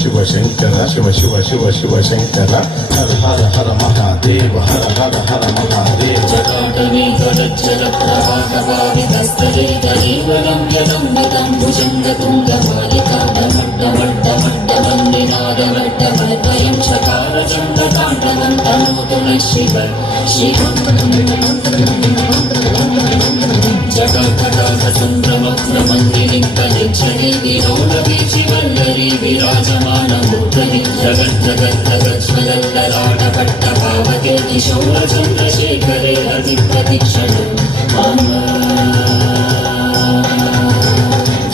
శివ శంకర శివ శివ శివ శివ శంకర హర హర హర మహాదేవ హర హర హర మహాదేవ జటాటవీ గజజ్జల ప్రవాహవారితస్థలే కలీవరం యదంబతం భుజంగతుంగమాలికాడమడ్డమడ్డమడ్డమన్నినాదమడ్డమద్వయం చకారచంద్రతాండవం తనోతు న శివ శివం జగత్కటాకచంద్రమగ్రమందిలింకలిచ్చరి విరోధవీచివల్లరి విరాజమానమూర్ధని జగజ్జగజ్జగజ్వలల్లలాటపట్ట పావకేతి శౌరచంద్రశేఖరే రతి ప్రతిక్షణం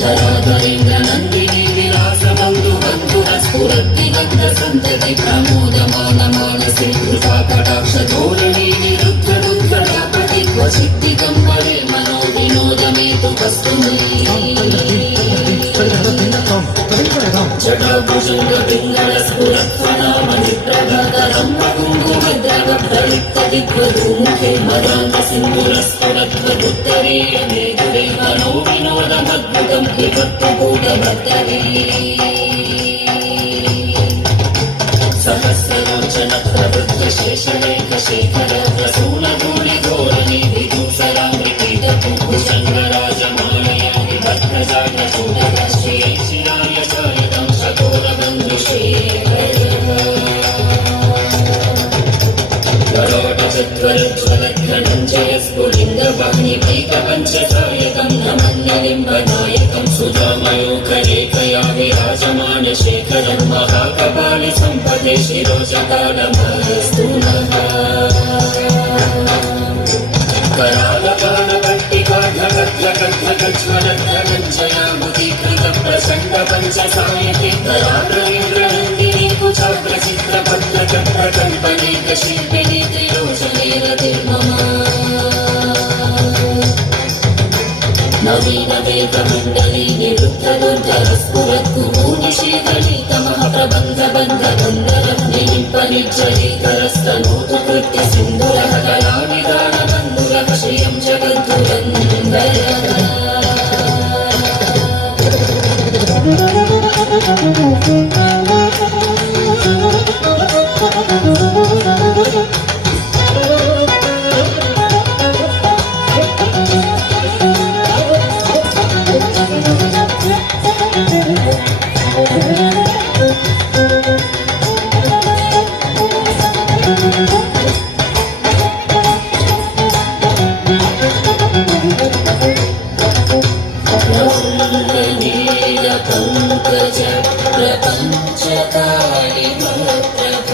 జరాధరేంద్ర నందిని విలాసబంధు బంధుర స్ఫురద్ది గద్ద సంతతి ప్రమోదమాన మానసే కృపా కటాక్ష ధోరణి నిరుద్ధ రుద్రపతి క్వచిత్తి కంబరే మనో వినోదమేతు వస్తుమీ జటాభుజంగ పింగళ స్ఫురత్వనామని ప్రభగరం మగుంగుమద్రవ ప్రయుక్త దిగ్వధూముఖే మదాంత సింధుర స్ఫురత్వదుత్తరే మేఘురే మనో వినోదమద్భుతం విభక్తు కూటభక్తరే సహస్రలోచన ప్రవృత్త శేషలేఖ శేఖర ప్రసూన గూడి ధోరణి విదూసరామృతీతపు భుజంగరాజమాలయా విభద్రజాత శోభగ శ్రీశిలాయ సాయతం సకోరబంధు స్ఫులింగ నమన్నలింబనాయకం సుధామయోగరేఖయా విరాజమాన శేఖరం మహాకపాలి సంపదే శిరోజకాలమస్తు కరాళకాళపట్టికాఢగద్గజ్వలద్ధగజ్జయాముదీకృత ప్రసంగ పంచసాయతి కరాళేంద్రనందిని కుచాగ్రచిత్రపద్మచక్రకల్పనేక శిల్పిని త్రిలోచనేరతిర్మమ నవీన వేగమండలి నిరుద్ధ దుర్ధర స్ఫురత్తు భూనిశీతళీతమః ప్రబంధ బంధ బంధరం నిలింపనిచ్చరీకరస్తనోతు కృత్య సింధురః కళానిదాన బంధురః శ్రియం జగద్ధురంధర పంకజ ప్రపంచకాళి ప్రభ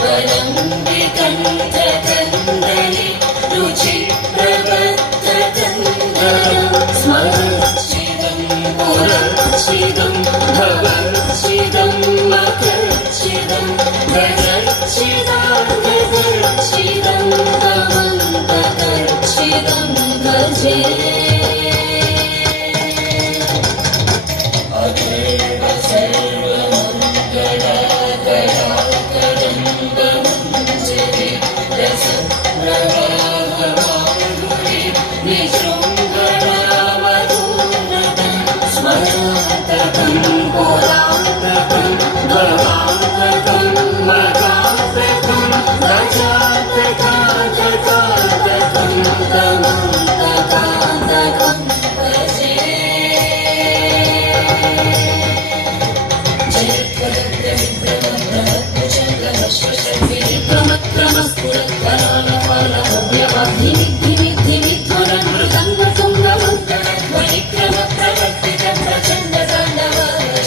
వరం వికంఠ కందలి రుచి ప్రవర్తకందరం స్మరచ్చిదం పురచ్చిదం భవచ్చిదం మకచ్చిదం గజచ్చిదాగచ్చిదం గమంతకచ్చిదం భజే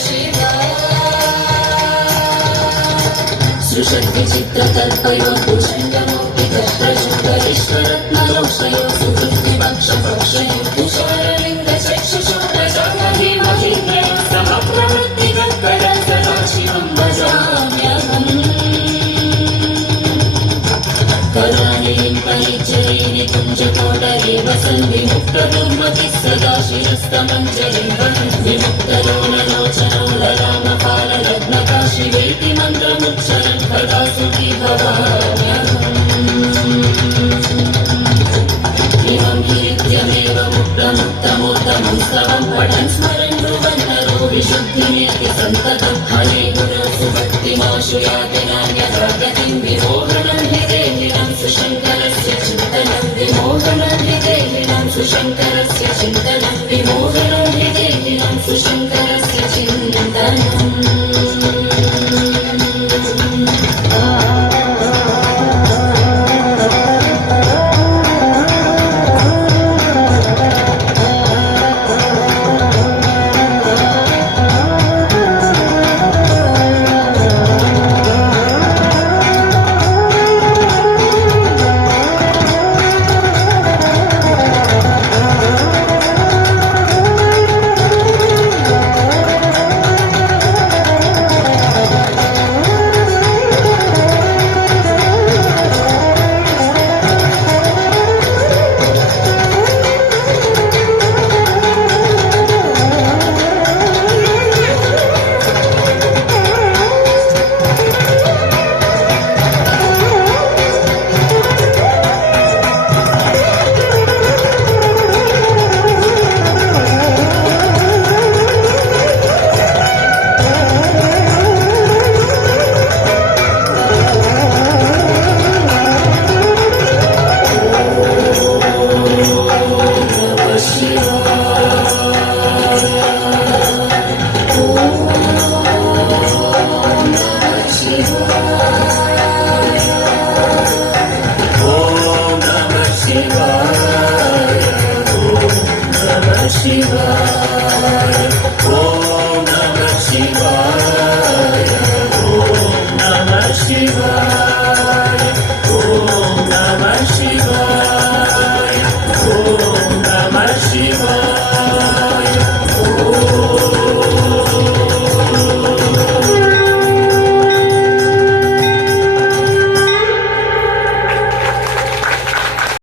శివ षड्विचित्रकल्पयो भुजङ्गमौक्तिकप्रशुकरिष्वरत्नलोक्षयो सुवृत्तिपक्षपक्षयो तुषारलिङ्गचक्षुषो प्रजामहि महीन्द्रयो समप्रवृत्तिगत्करं सदा शिवं भजाम्यहम् करालीं परिचरेणि कुञ्जकोटरे वसन् विमुक्तदुर्मतिः सदा शिरस्तमञ्जलिं वहन् विमुक्तलोललोचनो ललामपाललग्नकाशिवेति मन्त्रमुच्चरन् कदा सुखी भवाम्यहम् इमं कीर्त्यमेव मुक्तमुत्तमोत्तमं स्तवं पठन् स्मरन् ब्रुवन् नरो विशुद्धिमेति सन्ततं हरे गुरो सुभक्तिमाशु याति नान्यथा गतिं विमोहनं हि देहिनं सुशङ्करस्य चिन्तनं विमोहनं हि देहिनं सुशङ्करस्य चिन्तनं विमोहनं हि देहिनं सुशङ्करस्य चिन्तनम् Shiva.